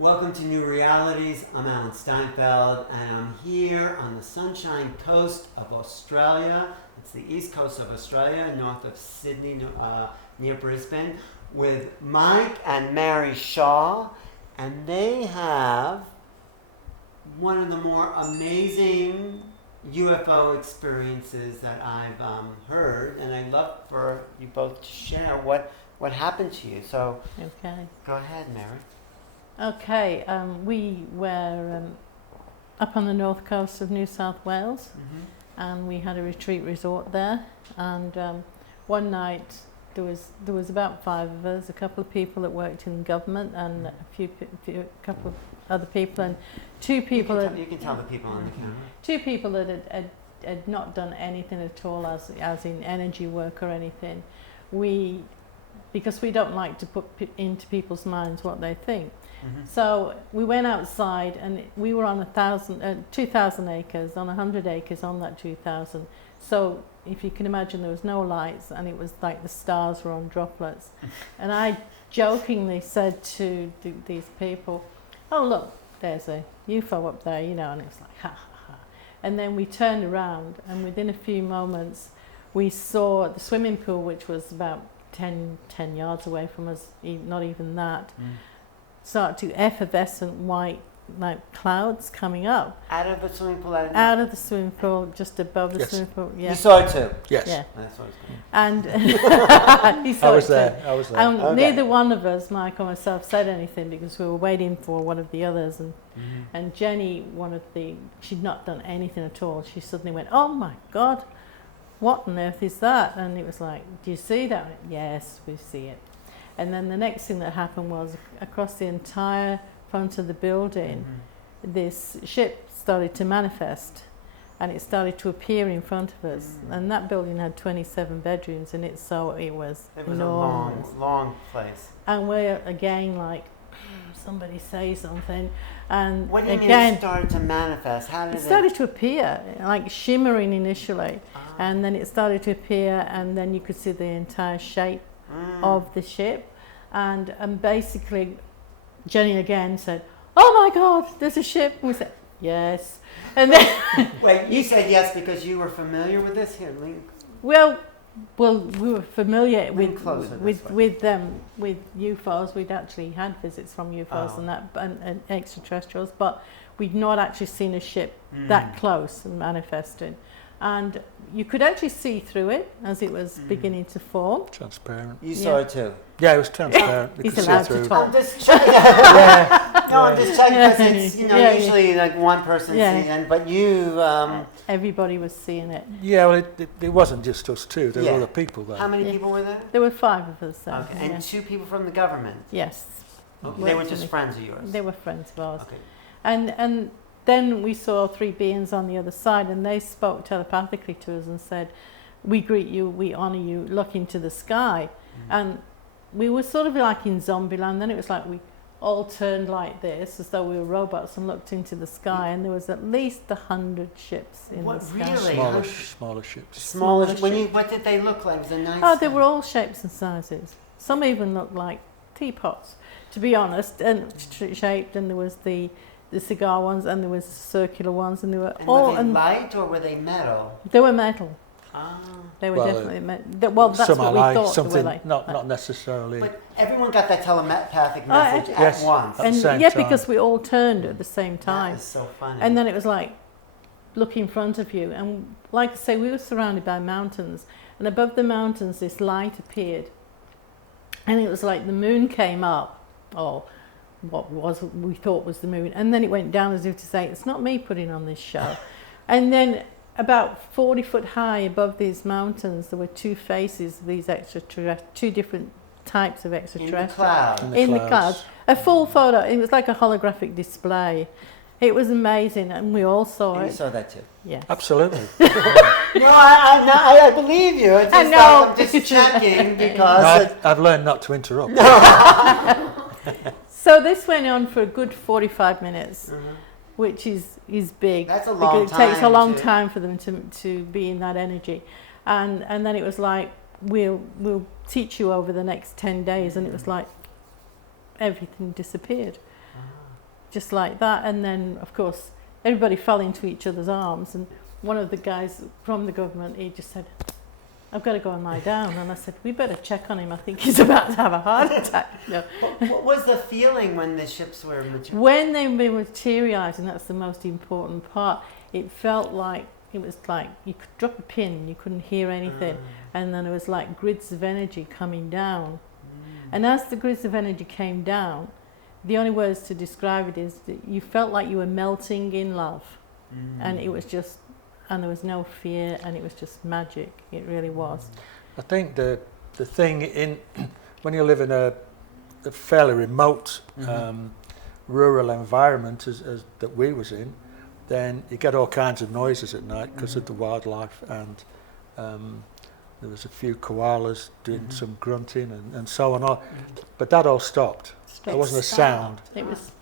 Welcome to New Realities. I'm Alan Steinfeld, and I'm here on the Sunshine Coast of Australia. It's the east coast of Australia, north of Sydney, near Brisbane, with Mike and Mary Shaw, and they have one of the more amazing UFO experiences that I've heard, and I'd love for you both to share what happened to you. So, Okay. go ahead, Mary. Okay. We were up on the north coast of New South Wales, and we had a retreat resort there. And one night there was about 5 of us, a couple of people that worked in government, and a couple of other people, and 2 people You can tell the people on the camera. 2 people that had not done anything at all as in energy work or anything. Because we don't like to put into people's minds what they think. So we went outside, and we were on 2,000 acres, on 100 acres on that 2,000. So if you can imagine, there was no lights, and it was like the stars were on droplets. And I jokingly said to these people, "Oh, look, there's a UFO up there," you know, and it was like, ha, ha, ha. And then we turned around, and within a few moments, we saw the swimming pool, which was about 10 yards away from us, not even that, start to effervescent white like clouds coming up Out of the swimming pool? out of the swimming pool, just above the Yes. swimming pool. You Yeah, saw it too? Yes. yeah. That's what I was going And he saw I was it too. there. I was there. And Okay. neither one of us, Mike or myself, said anything because we were waiting for one of the others. And Jenny, she'd not done anything at all. She suddenly went, "Oh my God, what on earth is that?" And it was like, "Do you see that?" I went, "Yes, we see it." And then the next thing that happened was across the entire front of the building, this ship started to manifest, and it started to appear in front of us. And that building had 27 bedrooms in it, so it was It was enormous. a long place. And we're again like, somebody say something. And What do you mean again, it started to manifest? How did it started to appear, like shimmering initially, and then it started to appear, and then you could see the entire shape of the ship. And basically, Jenny again said, "Oh my God, there's a ship." And we said, "Yes." And then, Wait, you said yes because you were familiar with this? Here, lean. well, we were familiar Lean closer this way. with UFOs. We'd actually had visits from UFOs Oh. and that, and extraterrestrials, but we'd not actually seen a ship that close and manifesting. And you could actually see through it as it was beginning to form. Transparent. You saw Yeah. it too? Yeah, it was transparent. You He's could see allowed to through. talk. I'm just checking. Yeah. No, I'm just checking because it's, Yeah. usually like one person Yeah. sees it, but you, Everybody was seeing it. Yeah, well, it wasn't just us two. There Yeah. were other people there. how many Yeah. people were there? There were 5 of us there. Okay, yeah. and 2 people from the government. Yes, They were Worked just in the- friends of yours. they were friends of ours. Okay. And then we saw 3 beings on the other side, and they spoke telepathically to us and said, "We greet you, we honour you, look into the sky." And we were sort of like in Zombieland. Then it was like we all turned like this, as though we were robots, and looked into the sky, and there was at least 100 ships in What, the sky. really? Smaller ships. Smaller. Smaller When you, ship. what did they look like? Was it nice? Oh, they were all shapes and sizes. Some even looked like teapots, to be honest, and shaped. And there was the cigar ones, and there was circular ones, and they were And all. were they And light or were they metal? they were metal. Ah. They were Well, definitely metal. Well, that's Some what are we like, thought they were something like. not necessarily. But everyone got that telepathic Oh, message at yes. once. At the And same yeah, time. because we all turned at the same That time. is so funny. And then it was like, look in front of you. And like I say, we were surrounded by mountains. And above the mountains, this light appeared. And it was like the moon came up. Or what we thought was the moon. And then it went down as if to say, it's not me putting on this show. And then about 40 foot high above these mountains, there were 2 faces of these 2 different types of in the extraterrestrials. cloud. In the clouds. A full photo. It was like a holographic display. It was amazing, and we all saw And you it. saw that too. Yeah. Absolutely. No, I believe you. It's I just know. like I'm just checking No, because I've learned not to interrupt. So this went on for a good 45 minutes, which is big. That's a because long it takes a time long to- time for them to be in that energy, and then it was like we'll teach you over the next 10 days, and it was like everything disappeared. just like that. And then, of course, everybody fell into each other's arms. And one of the guys from the government, he just said, I've got to go and lie down. And I said, we better check on him. I think he's about to have a heart attack. No. What was the feeling when the ships were materializing? When they were materialising, that's the most important part. It felt like, it was like you could drop a pin, you couldn't hear anything. And then it was like grids of energy coming down. And as the grids of energy came down, the only words to describe it is that you felt like you were melting in love. And it was just, and there was no fear, and it was just magic. It really was. I think the thing in when you live in a fairly remote rural environment as that we was in, then you get all kinds of noises at night because of the wildlife, and there was a few koalas doing some grunting and so on. But that all stopped. There wasn't a sound. It was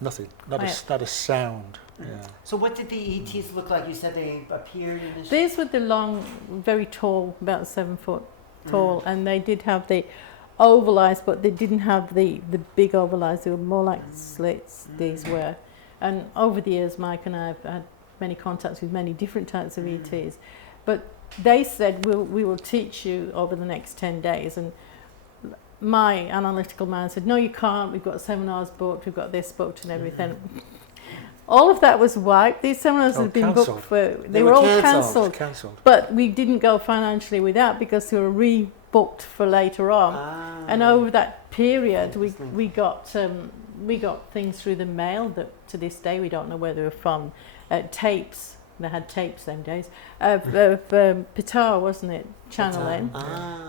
Nothing. Not a sound. Yeah. So what did the ETs look like? You said they appeared in the ship? These were the long, very tall, about 7 foot tall, and they did have the oval eyes, but they didn't have the big oval eyes. They were more like slits, these were. And over the years, Mike and I have had many contacts with many different types of ETs. But they said, we will teach you over the next 10 days. And my analytical mind said, no, you can't. We've got seminars booked. We've got this booked and everything. All of that was wiped. These seminars had been booked for... They were all cancelled. But we didn't go financially with that because they were rebooked for later on. And over that period, we got things through the mail that to this day we don't know where they were from. Tapes. They had tapes them days. Pitar, wasn't it? Channeling.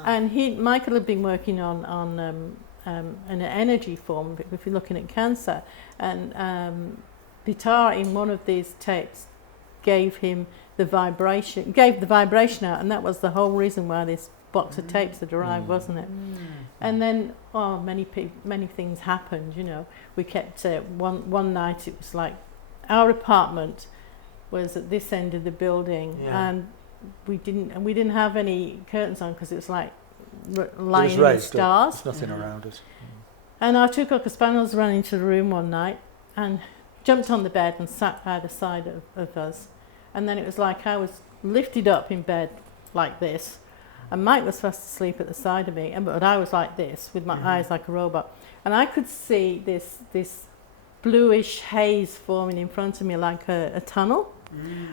And Michael had been working on an energy form, if you're looking at cancer. And Pitar, in one of these tapes, gave the vibration out, and that was the whole reason why this box of tapes had arrived, wasn't it? And then, many things happened. You know, we kept one night. It was like our apartment was at this end of the building, and we didn't have any curtains on because it was like lying in the stars. There's nothing around us. And our 2 cocker spaniels ran into the room one night and jumped on the bed and sat either side of us. And then it was like I was lifted up in bed like this, and Mike was fast asleep at the side of me, but I was like this with my eyes like a robot. And I could see this bluish haze forming in front of me like a tunnel.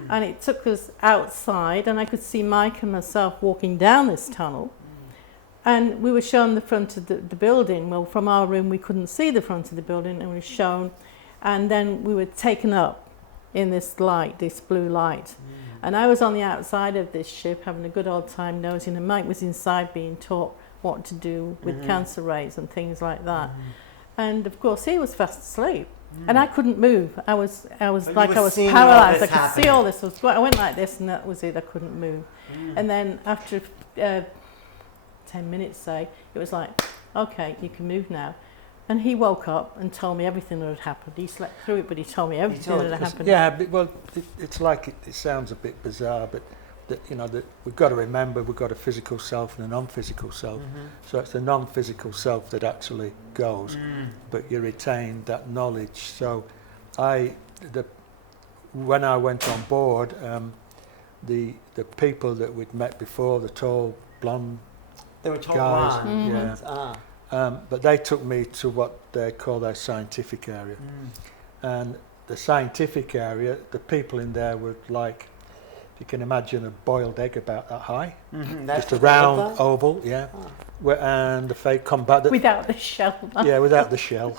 And it took us outside, and I could see Mike and myself walking down this tunnel. And we were shown the front of the building. Well, from our room we couldn't see the front of the building, and we were shown, and then we were taken up in this light, this blue light. And I was on the outside of this ship having a good old time nosing, and Mike was inside being taught what to do with cancer rays and things like that. And of course he was fast asleep. And I couldn't move. I was like I was paralysed. I could see all this. I went like this, and that was it. I couldn't move. And then after 10 minutes, say, it was like, okay, you can move now. And he woke up and told me everything that had happened. He slept through it, but he told me everything that had happened. Yeah, well, it's like it sounds a bit bizarre, but that we've got to remember we've got a physical self and a non-physical self. So it's the non-physical self that actually goes, but you retain that knowledge. So when I went on board, the people that we'd met before, the tall blonde they were tall guys, but they took me to what they call their scientific area, and the scientific area, the people in there were like, you can imagine a boiled egg about that high, just a round oval, and the fake combat without the shell. Without the shell,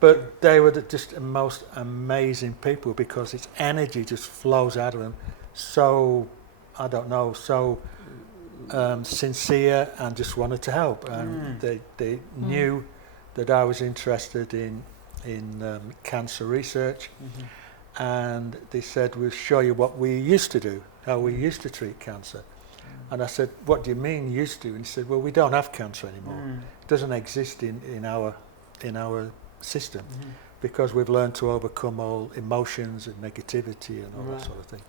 but they were just the most amazing people because its energy just flows out of them. So I don't know, so sincere and just wanted to help, and they knew that I was interested in cancer research. And they said, we'll show you what we used to do, how we used to treat cancer. And I said, what do you mean used to? And he said, well, we don't have cancer anymore. It doesn't exist in our system because we've learned to overcome all emotions and negativity and all that sort of thing.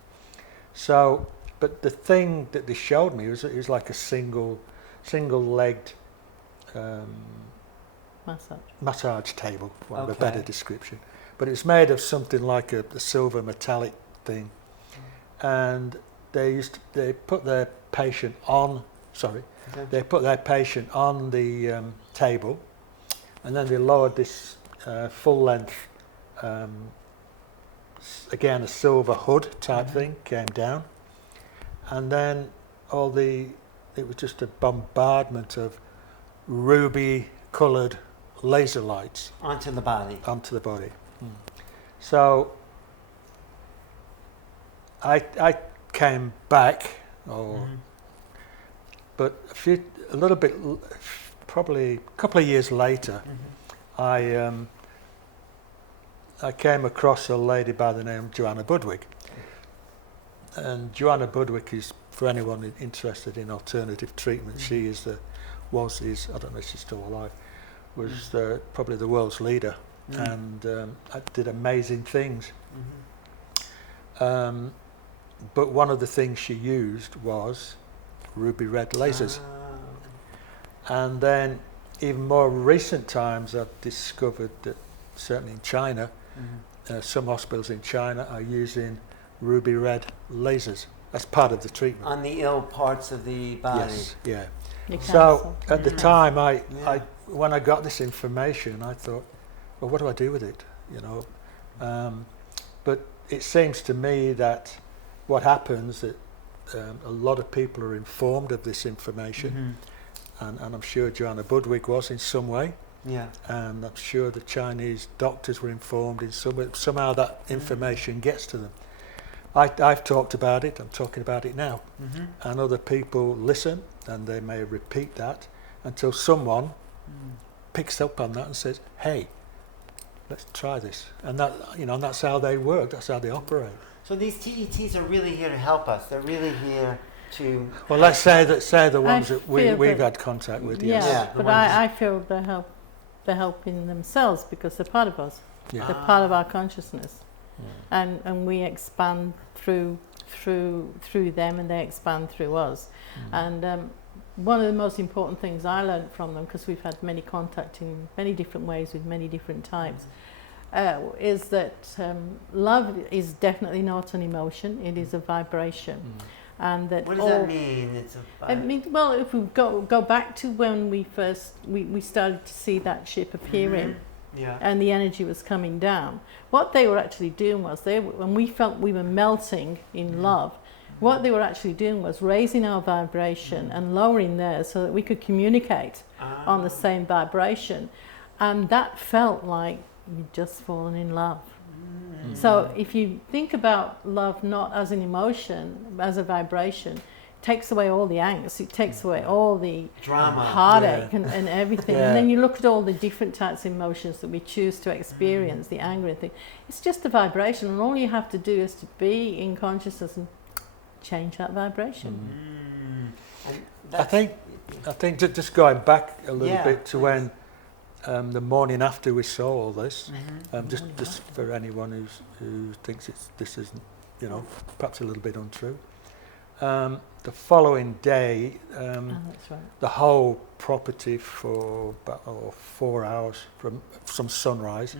So, but the thing that they showed me was it was like a single-legged Massage. table, one of a Okay. better description. But it's made of something like a silver metallic thing, and they put their patient on. Okay. They put their patient on the table, and then they lowered this full length, again a silver hood type thing came down, and then it was just a bombardment of ruby coloured laser lights Onto the body. onto the body. So I came back, but probably a couple of years later, I came across a lady by the name of Joanna Budwig. And Joanna Budwig is, for anyone interested in alternative treatment, she is I don't know if she's still alive, was probably the world's leader, and did amazing things. But one of the things she used was ruby red lasers. And then even more recent times I've discovered that certainly in China, some hospitals in China are using ruby red lasers as part of the treatment. On the ill parts of the body. Yes, yeah. The So cancer. at the time, when I got this information, I thought, well, what do I do with it? You know, but it seems to me that what happens that a lot of people are informed of this information, and I'm sure Joanna Budwig was in some way, Yeah. and I'm sure the Chinese doctors were informed in some way. Somehow that information gets to them. I've talked about it, I'm talking about it now, and other people listen, and they may repeat that until someone picks up on that and says, hey, let's try this. And that, you know, and that's how they work, that's how they operate. So these TETs are really here to help us. They're really here to. Well, let's say the ones that feel we've that- had contact with, Yeah, yes. Yeah, the but ones- I feel they're helping themselves because they're part of us. Yeah. They're part of our consciousness, and we expand through them, and they expand through us. And one of the most important things I learned from them, because we've had many contact in many different ways with many different types, is that love is definitely not an emotion; it is a vibration, and that What does that mean? It's a. I mean, well, if we go back to when we first we started to see that ship appearing, Yeah. and the energy was coming down, what they were actually doing was when we felt we were melting in love, what they were actually doing was raising our vibration and lowering theirs so that we could communicate on the same vibration, and that felt like you'd just fallen in love. So if you think about love not as an emotion, as a vibration, it takes away all the angst, it takes away all the Drama. heartache and everything. Yeah. And then you look at all the different types of emotions that we choose to experience, the anger and thing. It's just a vibration, and all you have to do is to be in consciousness and change that vibration. And I that's- think just going back a little Yeah, bit to please. when the morning after we saw all this, just Morning just for anyone who thinks this isn't, you know, perhaps a little bit untrue. The following day, That's right. the whole property for about 4 hours from sunrise,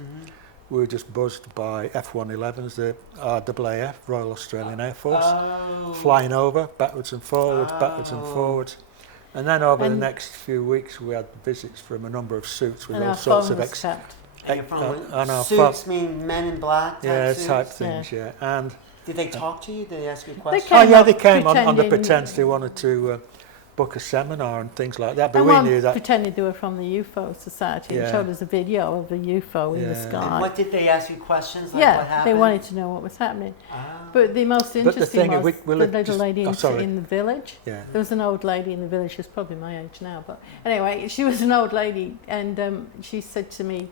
we were just buzzed by F-111s, the RAAF, Royal Australian Air Force, flying over backwards and forwards, backwards and Oh. forwards. And then over the And- next few weeks, we had visits from a number of suits with And all our sorts phone of was tapped. And you're from and our suits mean men in black type suits? type things, yeah. And Did they talk to you? Did they ask you questions? came up they came on the pretending- pretense they wanted to book a seminar and things like that, but And we one knew that. pretended they were from the UFO Society and Yeah. showed us a video of a UFO in the Yeah. And sky. And what did they ask you questions like what Yeah, happened? they wanted to know what was happening. Ah. But the most the interesting thing is, was we'll the have little just- lady oh, in, sorry. in the village. Yeah. There was an old lady in the village. She's probably my age now, but anyway, she was an old lady, and she said to me,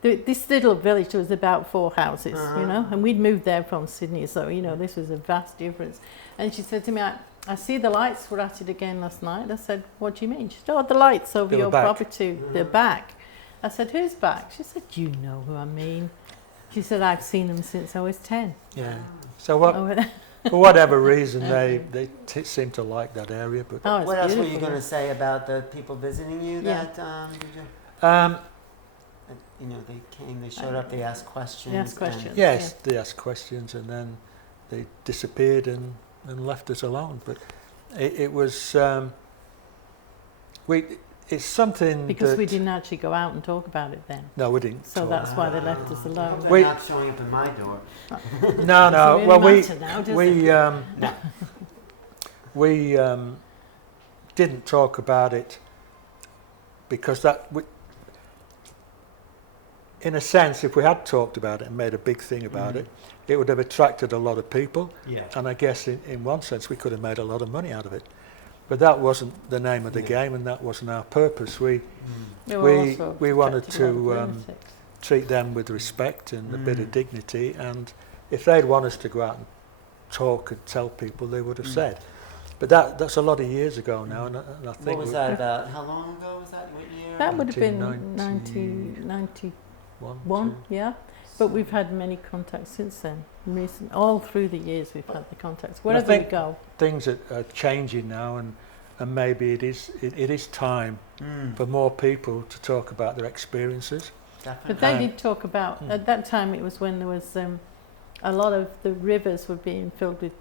"This little village was about 4 houses, you know, and we'd moved there from Sydney, so you know this was a vast difference." And she said to me, "I see the lights were at it again last night." I said, "What do you mean?" She said, "Oh, the lights over They were your back. property, they're back." I said, "Who's back?" She said, "You know who I mean." She said, "I've seen them since I was 10." Yeah. So what, Oh, for whatever reason, they seem to like that area, but oh, it's What else were you beautiful. going to say about the people visiting you? Yeah. That did you? you know, they came, they showed up, they asked questions. They asked and- questions. Yes, they asked questions and then they disappeared and left us alone. But it was it's something Because that, we didn't actually go out and talk about it then. No, we didn't. So talk. that's why they left us I hope alone. they're We- not showing up in my door. No, no. Doesn't really Well, matter now, does it? we didn't talk about it because in a sense, if we had talked about it and made a big thing about it, it would have attracted a lot of people. Yeah. And I guess in one sense, we could have made a lot of money out of it. But that wasn't the name of the Yeah. game, and that wasn't our purpose. We They were we- also we wanted attracting a lot of to, lunatics. treat them with respect and a bit of Mm. dignity. And if they'd want us to go out and talk and tell people, they would have Mm. said. But that's a lot of years ago now, and I think What was that about? How long ago was that? What year? That would have been 1990. 1991, one, two. yeah. But we've had many contacts since then. All through the years we've had the contacts. Wherever we think- go. Things are changing now, and maybe it is time for more people to talk about their experiences. Definitely. But they did talk about, Mm. at that time it was when there was a lot of the rivers were being filled with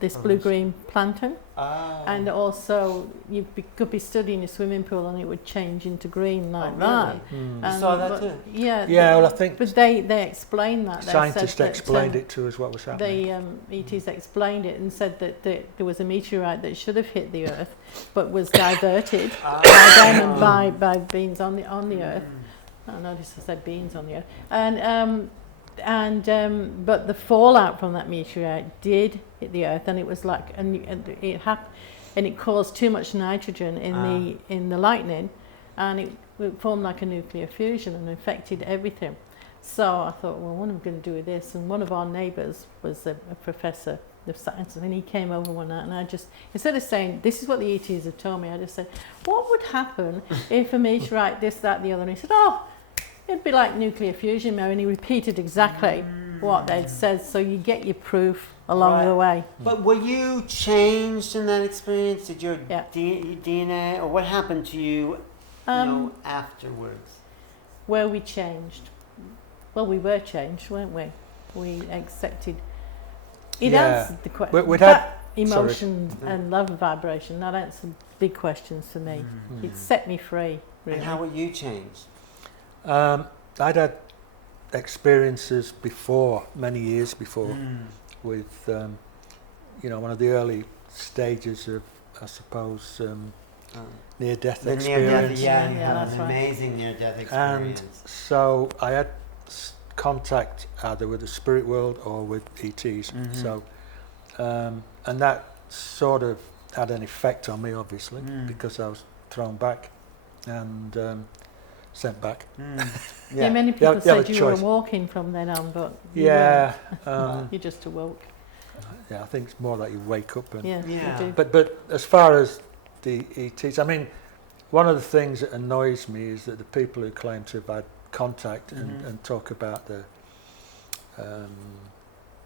this Oh, blue-green plankton. Oh. And also could be studying a swimming pool and it would change into green like Oh, that. really? Mm. And saw that but- too? Yeah. Yeah, well, I think But they explained that. They scientists said that, explained it to us what was happening. The ETs explained it and said that there was a meteorite that should have hit the Earth, but was diverted Ah. by them and by beings on the Earth. I noticed I said beings on the Earth, but the fallout from that meteorite did hit the Earth, and it was like and it happened, and it caused too much nitrogen in the lightning, and it formed like a nuclear fusion and affected everything. So I thought, well, what am I going to do with this? And one of our neighbours was a professor of science, and he came over one night, and I just, instead of saying, this is what the ETs have told me, I just said, what would happen if a meteorite, this, that, the other? And he said, oh, it'd be like nuclear fusion, Mary. And he repeated exactly what they'd said, so you get your proof along the way. But were you changed in that experience? Did your Yeah. DNA, or what happened to you, afterwards? Where we changed. Well, we were changed, weren't we? We accepted. It Yeah. answered the question. We'd had- Emotion Sorry. and love and vibration, that answered big questions for me. Mm. It set me free, really. And how were you changed? I'd had experiences before, many years before, with one of the early stages of, I suppose, near-death The experience. near-death, Yeah, you yeah, had that's an right. amazing near-death And experience. so I had contact either with the spirit world or with ETs. Mhm. So, and that sort of had an effect on me, obviously, because I was thrown back and sent back. Yeah, many people you have said a you were choice. walking from then on, but you Yeah, weren't. You just awoke. yeah. I think it's more that you wake up and. Yeah, Yeah. you do. But as far as the ETs, I mean, one of the things that annoys me is that the people who claim to have had contact Mhm. and talk about the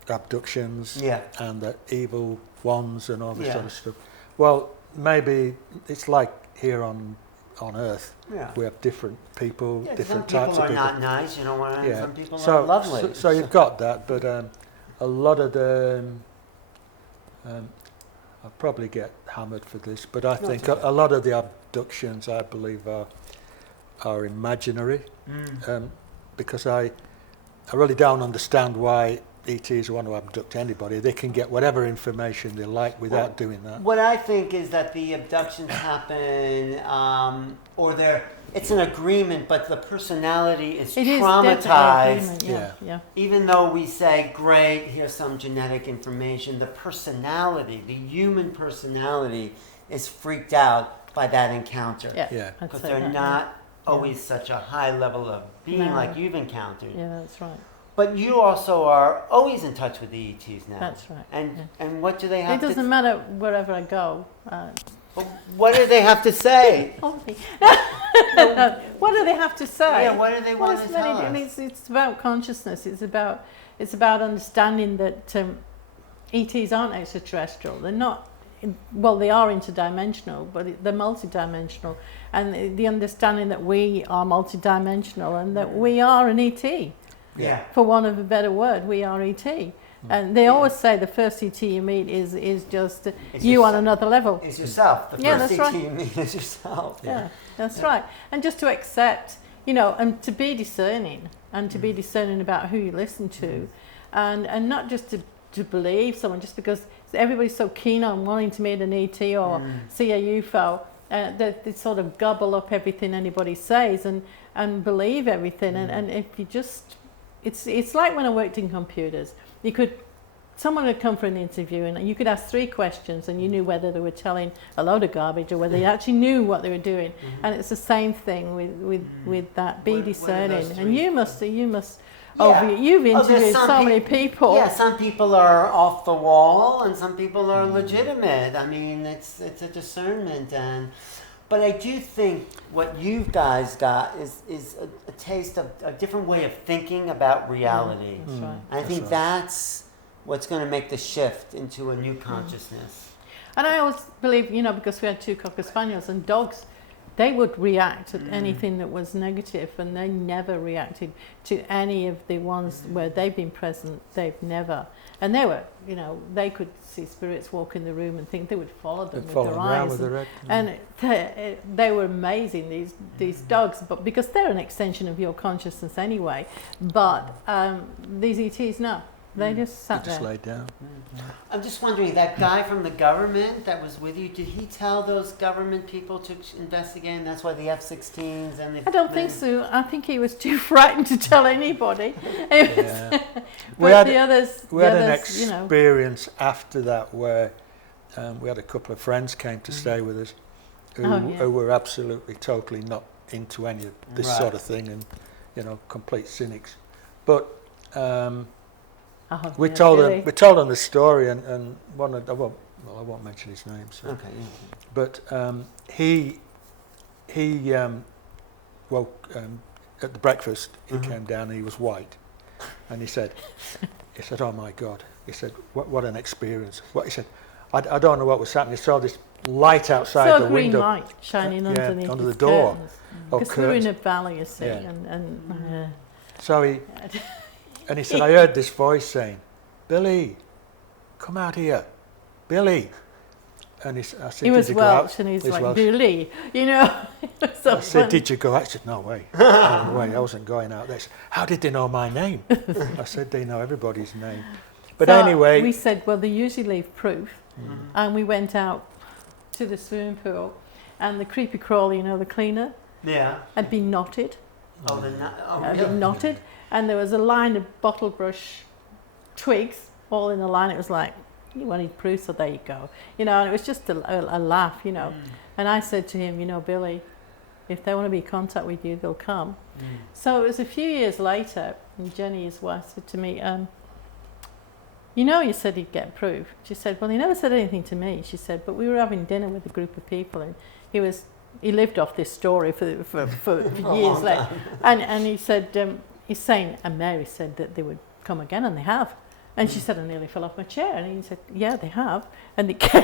abductions Yeah. and the evil ones and all this Yeah. sort of stuff. Well, maybe it's like here on Earth, Yeah. we have different people, Yeah, some different people types are of people. not nice. You don't want to. Yeah. Some people So, are lovely. so you've got that, but a lot of them, I'll probably get hammered for this, but I No, think it's okay. a lot of the abductions, I believe, are imaginary, because I really don't understand why ETs want to abduct anybody. They can get whatever information they like without doing that. What I think is that the abductions happen, or it's an agreement, but the personality is It is traumatized. definitely agreement, Yeah. yeah. Even though we say, great, here's some genetic information, the personality, the human personality, is freaked out by that encounter. Yeah, Yeah. I'd Because say they're that, not always such a high level of being No. like you've encountered. Yeah, that's right. But you also are always in touch with the ETs now. That's right. And yeah. and what do they have It doesn't to matter wherever I go. what do they have to say? What do they have to say? Yeah, what do they Well, want to it's tell many- us? it's about consciousness. It's about understanding that ETs aren't extraterrestrial. They're not. well, they are interdimensional, but they're multidimensional, and the understanding that we are multidimensional and that we are an ET, Yeah. for want of a better word, we are ET. And they Yeah. always say the first ET you meet is just It's you on yourself. another level. It's yourself. The Yeah, first that's ET right. you meet is yourself. Yeah, that's right. And just to accept, you know, and to be discerning, and to be discerning about who you listen to, and not just to believe someone just because everybody's so keen on wanting to meet an ET or see a UFO, that they sort of gobble up everything anybody says and believe everything. And if you just, it's like when I worked in computers. Someone would come for an interview and you could ask 3 questions and you knew whether they were telling a load of garbage or whether they actually knew what they were doing. And it's the same thing with that. Be What are discerning. those And 3 you must. Yeah. You've Oh, there's interviewed some so many peop- people. Yeah, some people are off the wall and some people are legitimate. I mean, it's a discernment, but I do think what you guys got is a taste of a different way of thinking about reality. That's right. And I think right. that's what's going to make the shift into a new consciousness. And I always believe, you know, because we had 2 Cocker Spaniels and dogs, they would react to anything that was negative, and they never reacted to any of the ones where they've been present. They've never. And they were, you know, they could see spirits walk in the room and think they would follow them They'd with follow their around eyes. with their And they were amazing, these dogs, but because they're an extension of your consciousness anyway. But these ETs, no. They just They sat just there. laid down. I'm just wondering, that guy from the government that was with you, did he tell those government people to investigate? And that's why the F-16s and the... I don't think so. I think he was too frightened to tell anybody. Yeah. But We had- the others, We had the an others, you know. experience after that where we had a couple of friends came to stay with us who were absolutely, totally not into any of this Right. sort of thing, and, you know, complete cynics. But Oh, we yeah, told really. them the story, and one of, I won't mention his name. So. Okay, yeah. But he woke at the breakfast. He came down and he was white, and he said, "Oh my God!" He said, "What an experience!" He said, "I don't know what was happening. I saw this light outside Saw the a green window, light shining underneath under his the door, curtains. or Because we were in curtains." a valley, you see, Yeah. and So he said, "I heard this voice saying, 'Billy, come out here, Billy.'" And I said, he was "Did you go out?" Welsh, and he's He's like, Welsh. Billy, you know. It was so I said, funny. "Did you go out?" He said, "No way, no way, I wasn't going out there." "How did they know my name?" I said, "They know everybody's name." But So anyway, we said, well, they usually leave proof, and we went out to the swimming pool, and the creepy crawly, you know, the cleaner, Yeah. had been knotted. Oh, Had really? been knotted, and there was a line of bottle brush twigs all in a line. It was like, you wanted proof, so there you go. You know, and it was just a laugh, you know. And I said to him, you know, Billy, if they want to be in contact with you, they'll come. So it was a few years later, and Jenny, his wife, said to me, you know, you said you'd get proof. She said, well, he never said anything to me. She said, but we were having dinner with a group of people, and he lived off this story for years later. And he said, he's saying, and Mary said that they would come again, and they have. And she said, I nearly fell off my chair. And he said, yeah, they have. And they came,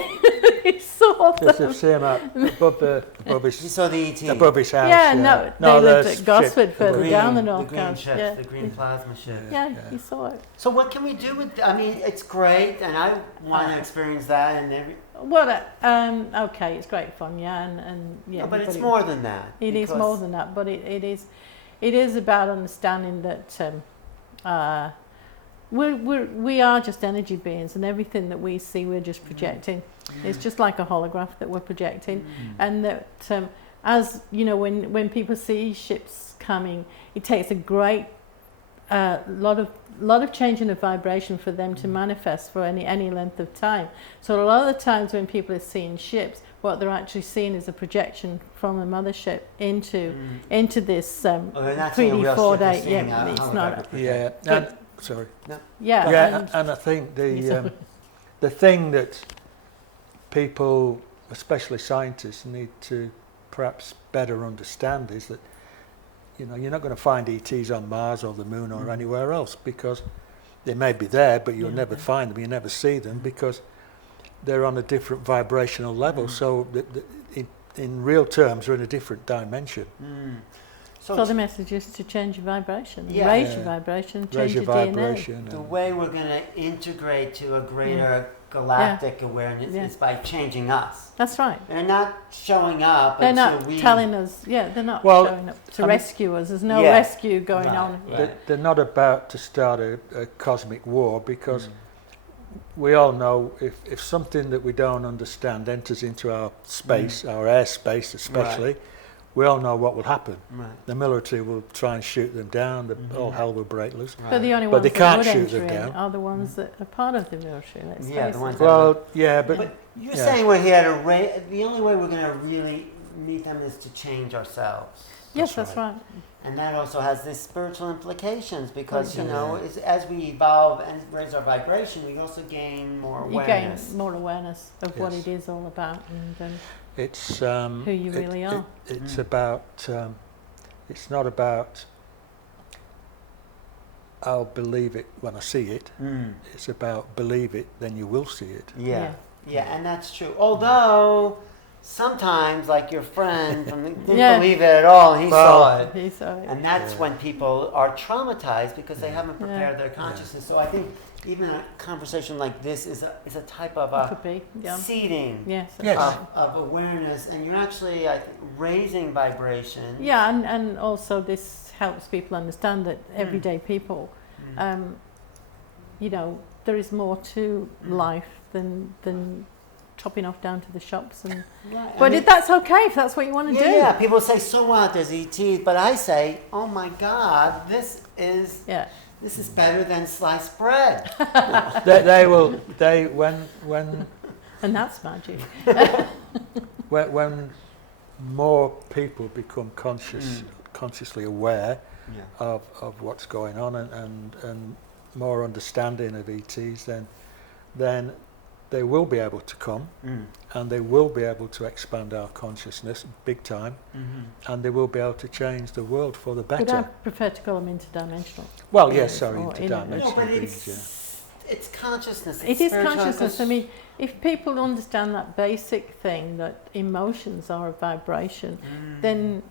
he saw there's them. the same above You his saw the ET. above his house. Yeah, no, they lived there's at Gosford, ship further above- down the green, north the green coast. ships, Yeah. the green plasma ships. Yeah, Yeah. he saw it. So what can we do with? I mean, it's great, and I want to experience that. And Okay, it's great fun, yeah, and yeah. no, but it's everybody- more than that. It is because- more than that, but it is about understanding that we are just energy beings, and everything that we see, we're just projecting. It's just like a holograph that we're projecting, and that as you know, when people see ships coming, it takes a great lot of changing of vibration for them to manifest for any length of time. So a lot of the times when people are seeing ships, what they're actually seeing is a projection from the mothership into this Oh, they're not seeing a 3D, real 4D. ship, they're seeing Yeah, a it's holographic not. Yeah, projection. and, sorry. Yeah, Yeah, and I think the thing that people, especially scientists, need to perhaps better understand is that, you know, you're not going to find ETs on Mars or the Moon or anywhere else, because they may be there, but you'll never find them, you never see them, because they're on a different vibrational level. So in real terms, they're in a different dimension. So the message is to change your vibration, Yeah. raise Yeah. your vibration, Raise change your your DNA. vibration. the and- way we're going to integrate to a greater galactic awareness Yeah. is by changing us. That's right. They're not showing up They're until not we... telling us, they're not Well, showing up to I mean- rescue us. There's no Yeah. rescue going Right, on right. here. They're not about to start a cosmic war, because we all know if something that we don't understand enters into our space, our airspace especially, we all know what will happen. Right. The military will try and shoot them down, all hell will break loose. But the only But ones they that can't would shoot enter them in down. are the ones that are part of the military. Let's Yeah, face the it. ones that- Well, yeah, but You're yeah. saying we're here to the only way we're going to really meet them is to change ourselves. Yes, That's that's right. And that also has this spiritual implications because, Yeah. you know, as we evolve and raise our vibration, we also gain more You gain awareness. more awareness of what Yes. it is all about and it's who you really are. It's about. It's not about. I'll believe it when I see it. It's about believe it, then you will see it. Yeah. Yeah, and that's true. Although sometimes, like your friend didn't Yeah. believe it at all, and he saw it. He saw it. And that's Yeah. when people are traumatized because they haven't Yeah. prepared their consciousness. So I think even a conversation like this is a type of Could be. Yeah. seeding Yes. That's Yes. right. of awareness, and you're actually, I think, raising vibration. Yeah, and also this helps people understand that everyday people, you know, there is more to life than chopping off down to the shops and. Right. But that's okay if that's what you want to do. Yeah, people say, so what, there's ET, but I say, oh my God, this is Yeah. better than sliced bread. They will. When And that's magic. when more people become consciously aware Yeah. of what's going on and more understanding of ETs, then they will be able to come and they will be able to expand our consciousness big time, and they will be able to change the world for the But I better. prefer to call them interdimensional. Well, yes, sorry, Or interdimensional No, but beings, it's consciousness. It is spiritual, consciousness. I 'cause- mean, if people understand that basic thing, that emotions are a vibration, then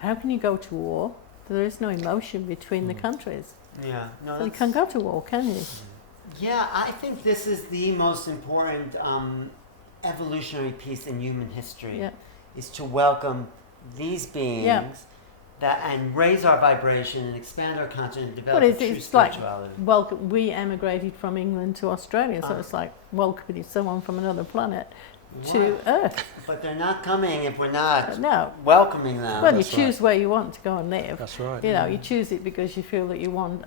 how can you go to war? There is no emotion between the countries. Yeah, no, So you that's- can't go to war, can you? Yeah, I think this is the most important evolutionary piece in human history. Yeah. Is to welcome these beings Yeah. that and raise our vibration and expand our consciousness and develop Well, a true it's like spirituality. welcome. We emigrated from England to Australia, so Ah. it's like welcoming someone from another planet to Wow. Earth. But they're not coming if we're not No, welcoming them. well, you that's right. choose where you want to go and live. That's right. You know, you choose it because you feel that you want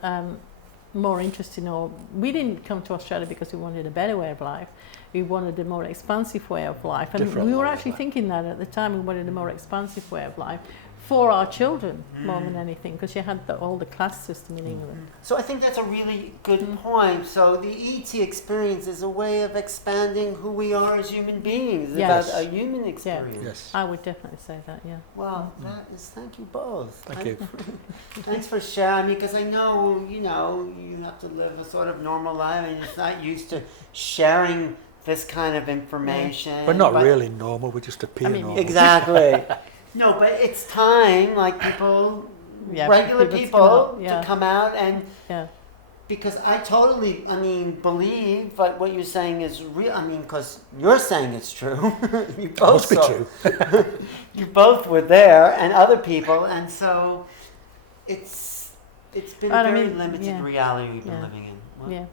more interesting. Or we didn't come to Australia because we wanted a better way of life. We wanted a more expansive way of life, and Different we were way of actually life. thinking that at the time. We wanted a more expansive way of life for our children more than anything, because you had all the class system in England. So I think that's a really good Mm. point. So the ET experience is a way of expanding who we are as human beings. It's Yes. about a human experience. Yes. I would definitely say that. Yeah. Well, that is, thank you both. Thank you. Thanks for sharing, because I know, you have to live a sort of normal life and it's not used to sharing this kind of information. We're not but- really normal. We just appear I mean, normal. Exactly. No, but it's time, like people, Yeah, regular people to people, come out, yeah. to come out and Yeah. because I totally, believe, but what you're saying is real. Because you're saying it's true. You both Must be saw- true. You both were there, and other people, and so it's been a And I very mean, limited yeah. reality we've been Yeah. living in. What? Yeah.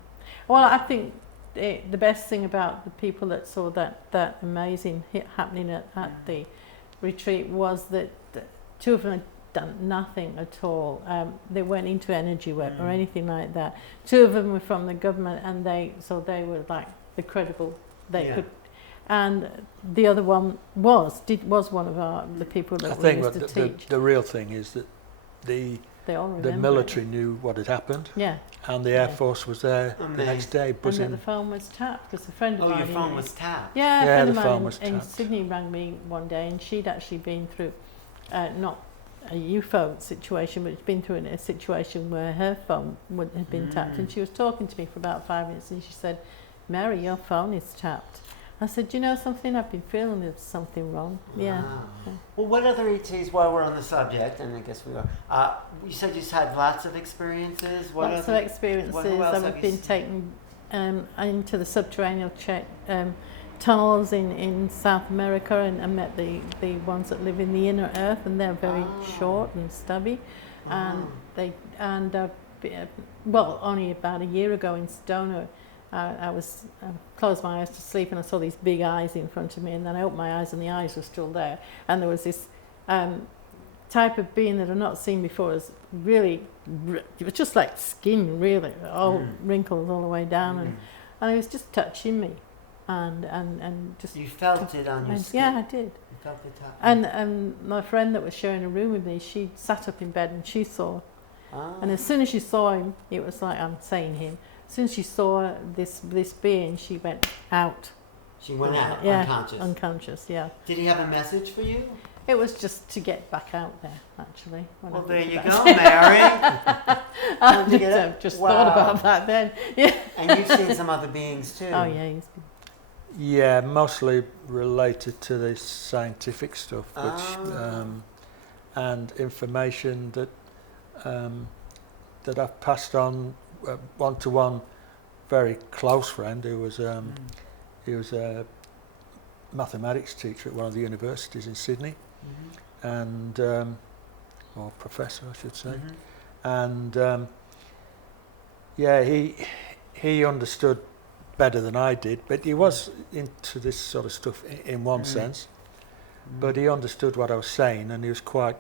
Well, I think the best thing about the people that saw that amazing hit happening at the retreat was that two of them had done nothing at all. They weren't into energy work or anything like that. Two of them were from the government, and they were like the credible. They Yeah. could, and the other one was one of the people I that we think used what to the teach. real thing is that the They all remember the it. military knew what had happened, Yeah, and the Air Yeah. Force was there the Amazing. next day and that buzzing. the phone was tapped because a friend of Oh, mine. your in- phone was tapped. Yeah, Yeah, a friend of the mine phone was in tapped. Sydney rang me one day, and she'd actually been through not a UFO situation, but she'd been through a situation where her phone had been tapped, and she was talking to me for about 5 minutes, and she said, "Mary, your phone is tapped." I said, you know something, I've been feeling there's something wrong. Yeah. Wow. Yeah. Well, what other ETs, while we're on the subject, and I guess we are, you said you had lots of experiences. What Lots other, of experiences. what- who else have I've you been seen? taken into the subterranean tunnels in South America and met the ones that live in the inner earth, and they're very short and stubby. And well, only about a year ago in Sedona, I was closed my eyes to sleep and I saw these big eyes in front of me, and then I opened my eyes and the eyes were still there, and there was this type of being that I've not seen before. It was really, it was just like skin, really, all wrinkles all the way down, and it was just touching me, and just. You felt it on your skin? Yeah, I did. You felt the touch? And my friend that was sharing a room with me, she sat up in bed and she saw, and as soon as she saw him, it was like, I'm saying him, as soon as she saw this being, she went out. She went out, Yeah, unconscious. Unconscious, yeah. Did he have a message for you? It was just to get back out there, actually. when I Well, there think you about go, it. Mary. I Did you get it? just Wow. thought about that then. Yeah. And you've seen some other beings too. Oh yeah, he's been. Yeah, mostly related to the scientific stuff, which and information that that I've passed on one to one. Very close friend who was he was a mathematics teacher at one of the universities in Sydney, and or professor, I should say, and yeah, he understood better than I did, but he was into this sort of stuff in one sense, but he understood what I was saying, and he was quite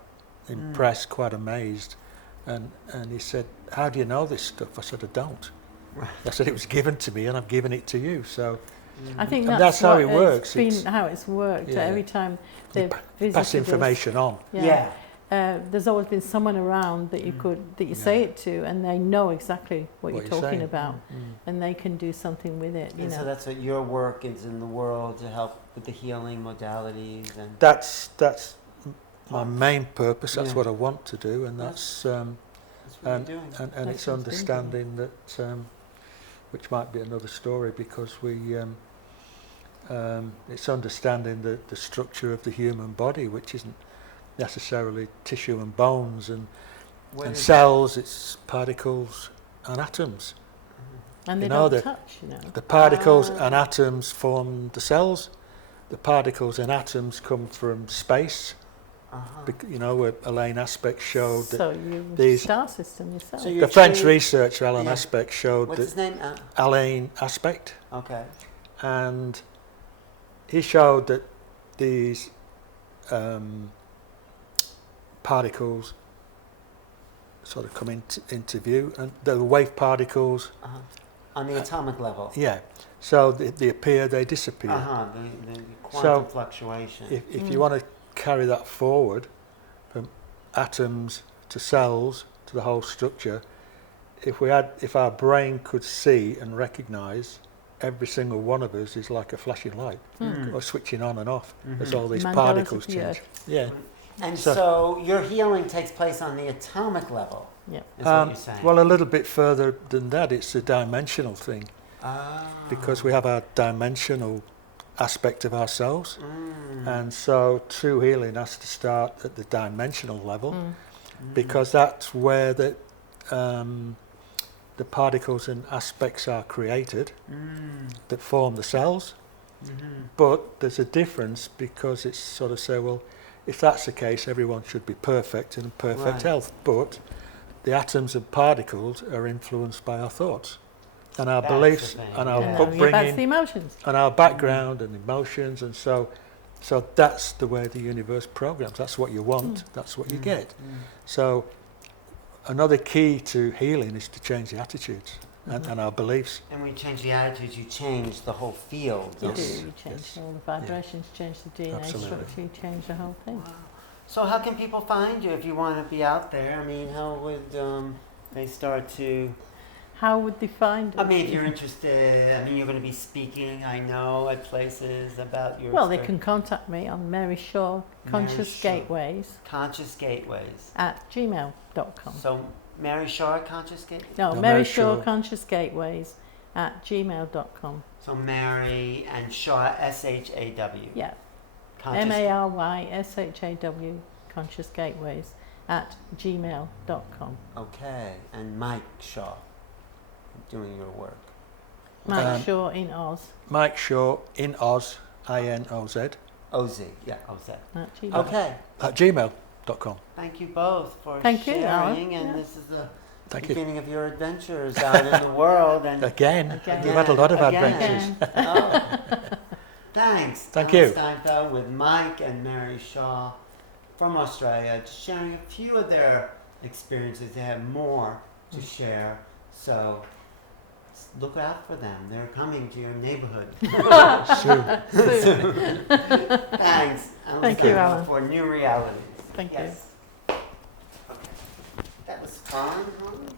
impressed, quite amazed, and he said, "How do you know this stuff?" I said, "I don't." I said, "It was given to me, and I've given it to you." So I think and that's how what it works. It's been It's- how it's worked. yeah. Every time they've pass visited us, information on. Yeah. there's always been someone around that you say it to, and they know exactly what you're talking saying. about, and they can do something with it. You And know. so that's what your work is in the world, to help with the healing modalities and. That's my main purpose. That's Yeah. what I want to do, and That's that's what you're doing. and That's it's what it's been understanding that, which might be another story, because we it's understanding the structure of the human body, which isn't necessarily tissue and bones and What is- cells. It's particles and atoms. And they you know, don't touch, you know. The particles and atoms form the cells. The particles and atoms come from space. You know, where Elaine Aspect showed that So you these- star system yourself. So the you're French true- researcher Alan Yeah. Aspect showed What's that his name? Alain Aspect, Okay. and he showed that these particles sort of come into view, and the wave particles, On the atomic level. yeah, so they appear, they disappear. The quantum So, fluctuation. If you want to carry that forward from atoms to cells to the whole structure, if our brain could see and recognise every single one of us is like a flashing light, or switching on and off as all these Mandela's particles appeared. change. Yeah. And So- so your healing takes place on the atomic level, Yeah. is what you're saying. Well, a little bit further than that, it's a dimensional thing, because we have our dimensional aspect of ourselves, and so true healing has to start at the dimensional level, because that's where the particles and aspects are created that form the cells. But there's a difference, because it's sort of say, well, if that's the case, everyone should be perfect and in perfect Right. health. But the atoms and particles are influenced by our thoughts and our That's beliefs the thing, and our yeah. And that's the upbringing emotions. and our background and emotions, and so that's the way the universe programs. That's what you want, that's what you get. So another key to healing is to change the attitudes and our beliefs. And when you change the attitudes, you change the whole field. You don't do. Yes. You change Yes. all the vibrations, change the DNA Absolutely. structure, you change the whole thing. So how can people find you if you want to be out there? I mean, how would they start to... How would they find it? I mean, if you're interested, I mean, you're going to be speaking, I know, at places about your... Well, they can contact me on Mary Shaw Conscious Shaw. Gateways Conscious Gateways. at gmail.com. So, Mary Shaw Conscious Gateways? No, No, Mary Mary Shaw Shaw. Conscious Gateways @gmail.com. So Mary and Shaw, S-H-A-W. Yeah, Conscious- MARYSHAW, Conscious Gateways, @gmail.com. Okay, and Mike Shaw, doing your work. Mike Shaw in Oz, Mike Shaw in Oz, INOZ, O-Z, yeah, O-Z. @gmail. Okay, @gmail.com. thank you both for Thank you, Alan. sharing, and Yeah. this is the Thank you. beginning of your adventures out in the world. And Again, Again. we've had a lot of Again. adventures. Again. Oh. Thanks. Thank Alan you. Steinfeld with Mike and Mary Shaw from Australia, just sharing a few of their experiences. They have more to share, so look out for them. They're coming to your neighborhood Soon. soon. Thanks. Alan Thank you, Steinfeld, Alan. for New Realities. Thank you. Yes. Okay. That was fun, huh?